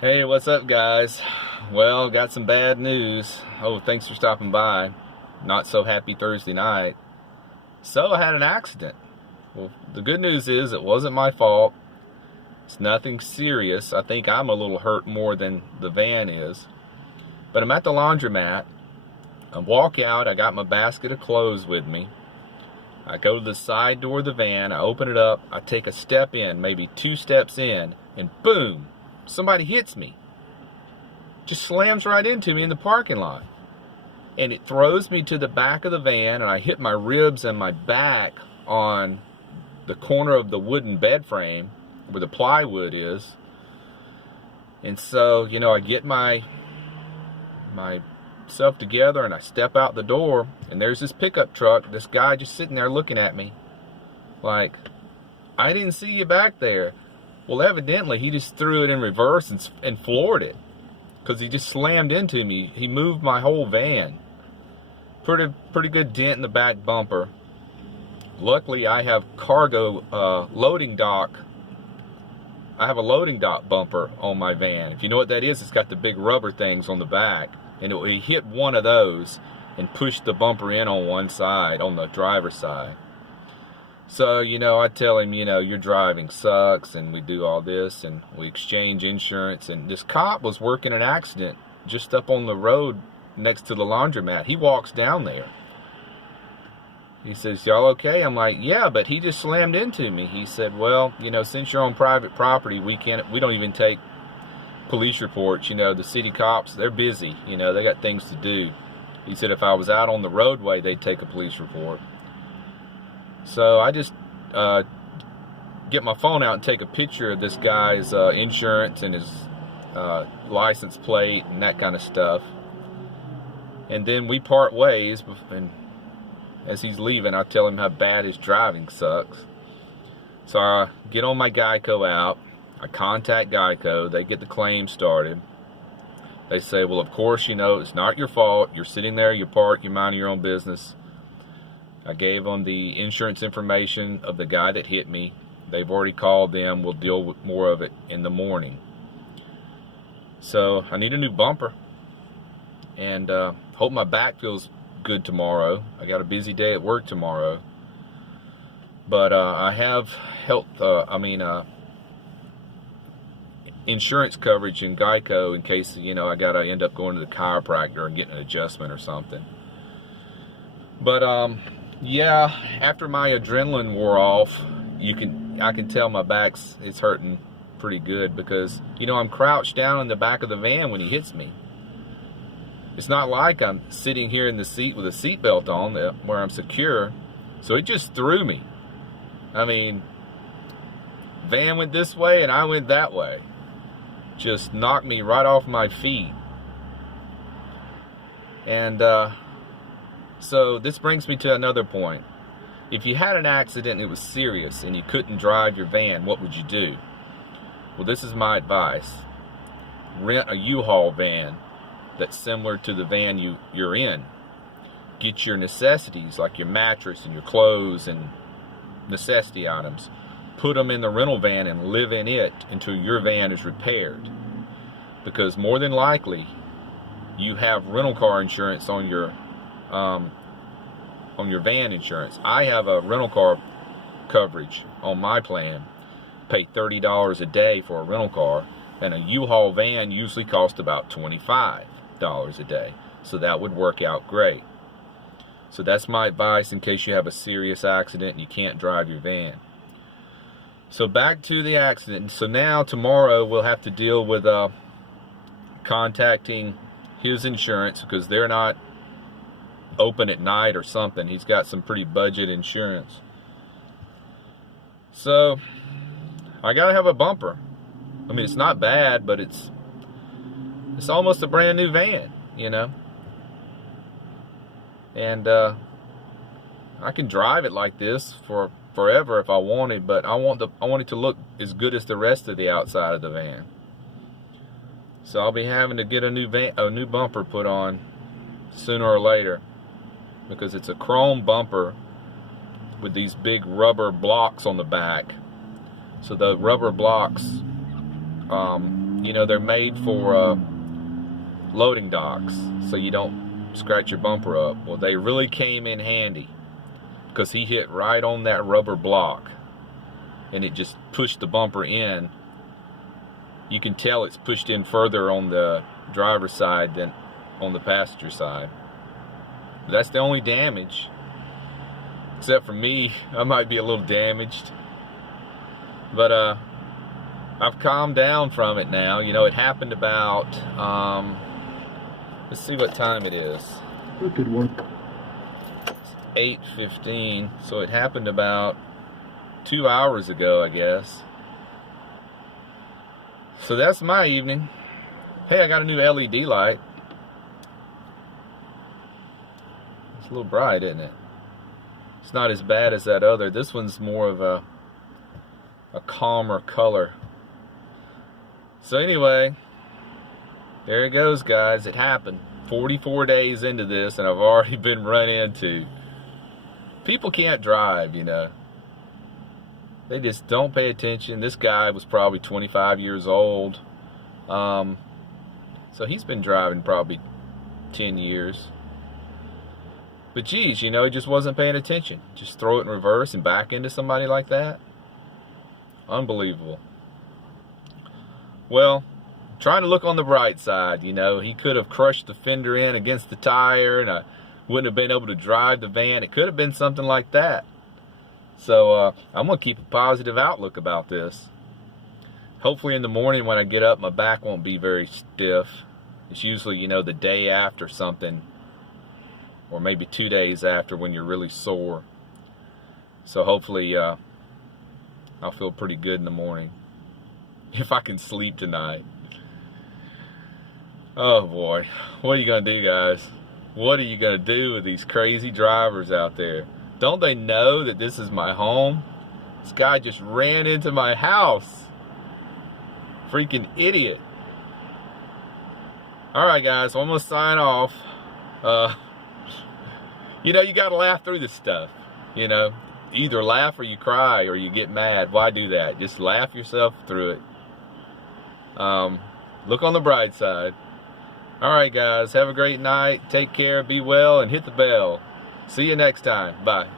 Hey, what's up, guys? Well, got some bad news. Oh, thanks for stopping by. Not so happy Thursday night. So, I had an accident. Well, the good news is it wasn't my fault. It's nothing serious. I think I'm a little hurt more than the van is. But I'm at the laundromat. I walk out. I got my basket of clothes with me. I go to the side door of the van. I open it up. I take a step in, maybe 2 steps in, and boom! Somebody hits me. Just slams right into me in the parking lot. And it throws me to the back of the van, and I hit my ribs and my back on the corner of the wooden bed frame where the plywood is. And so, I get myself together and I step out the door, and there's this pickup truck, this guy just sitting there looking at me like, I didn't see you back there. Well, evidently, he just threw it in reverse and floored it because he just slammed into me. He moved my whole van. Pretty good dent in the back bumper. Luckily, I have cargo loading dock. I have a loading dock bumper on my van. If you know what that is, it's got the big rubber things on the back. And he hit one of those and pushed the bumper in on one side, on the driver's side. So, I tell him, your driving sucks, and we do all this, and we exchange insurance. And this cop was working an accident just up on the road next to the laundromat. He walks down there. He says, y'all okay? I'm like, yeah, but he just slammed into me. He said, well, since you're on private property, we don't even take police reports. The city cops, they're busy. They got things to do. He said if I was out on the roadway, they'd take a police report. So I just get my phone out and take a picture of this guy's insurance and his license plate and that kind of stuff. And then we part ways, and as he's leaving, I tell him how bad his driving sucks. So I get on my Geico app. I contact Geico. They get the claim started. They say, well, of course, it's not your fault. You're sitting there, you park, you're minding your own business. I gave them the insurance information of the guy that hit me. They've already called them. We'll deal with more of it in the morning. So I need a new bumper. And hope my back feels good tomorrow. I got a busy day at work tomorrow. But I have insurance coverage in Geico in case, I got to end up going to the chiropractor and getting an adjustment or something. But yeah, after my adrenaline wore off, I can tell my it's hurting pretty good because, I'm crouched down in the back of the van when he hits me. It's not like I'm sitting here in the seat with a seatbelt on where I'm secure. So it just threw me. Van went this way and I went that way. Just knocked me right off my feet. And so this brings me to another point. If you had an accident and it was serious and you couldn't drive your van, what would you do? Well, this is my advice. Rent a U-Haul van that's similar to the van you're in. Get your necessities like your mattress and your clothes and necessity items. Put them in the rental van and live in it until your van is repaired. Because more than likely, you have rental car insurance on your van insurance. I have a rental car coverage on my plan. Pay $30 a day for a rental car, and a U-Haul van usually costs about $25 a day. So that would work out great. So that's my advice in case you have a serious accident and you can't drive your van. So back to the accident. So now tomorrow we'll have to deal with contacting his insurance because they're not open at night or something. He's got some pretty budget insurance. So I gotta have a bumper. It's not bad, but it's almost a brand new van, and I can drive it like this for forever if I wanted, but I want it to look as good as the rest of the outside of the van. So I'll be having to get a new bumper put on sooner or later because it's a chrome bumper with these big rubber blocks on the back. So the rubber blocks you know, they're made for loading docks, so you don't scratch your bumper up. Well, they really came in handy, because he hit right on that rubber block, and it just pushed the bumper in. You can tell it's pushed in further on the driver's side than on the passenger side. But that's the only damage. Except for me, I might be a little damaged. But I've calmed down from it now. You know, it happened about, let's see what time it is. Good one. It's 8:15, so it happened about 2 hours ago, I guess. So that's my evening. Hey, I got a new LED light. It's a little bright, isn't it? It's not as bad as that other. This one's more of a calmer color. So anyway, there it goes, guys. It happened. 44 days into this, and I've already been run into. People can't drive, you know. They just don't pay attention. This guy was probably 25 years old. So he's been driving probably 10 years. But geez, you know, he just wasn't paying attention. Just throw it in reverse and back into somebody like that. Unbelievable. Well, trying to look on the bright side, you know, he could have crushed the fender in against the tire, and I wouldn't have been able to drive the van. It could have been something like that. So I'm going to keep a positive outlook about this. Hopefully in the morning when I get up, my back won't be very stiff. It's usually, you know, the day after something, or maybe 2 days after, when you're really sore. So hopefully I'll feel pretty good in the morning, if I can sleep tonight. Oh boy, what are you gonna do, guys? What are you gonna do with these crazy drivers out there? Don't they know that this is my home? This guy just ran into my house. Freaking idiot. Alright guys, so I'm gonna sign off. You know, you gotta laugh through this stuff. You know, either laugh or you cry or you get mad. Why do that? Just laugh yourself through it. Look on the bright side. Alright guys, have a great night. Take care, be well, and hit the bell. See you next time. Bye.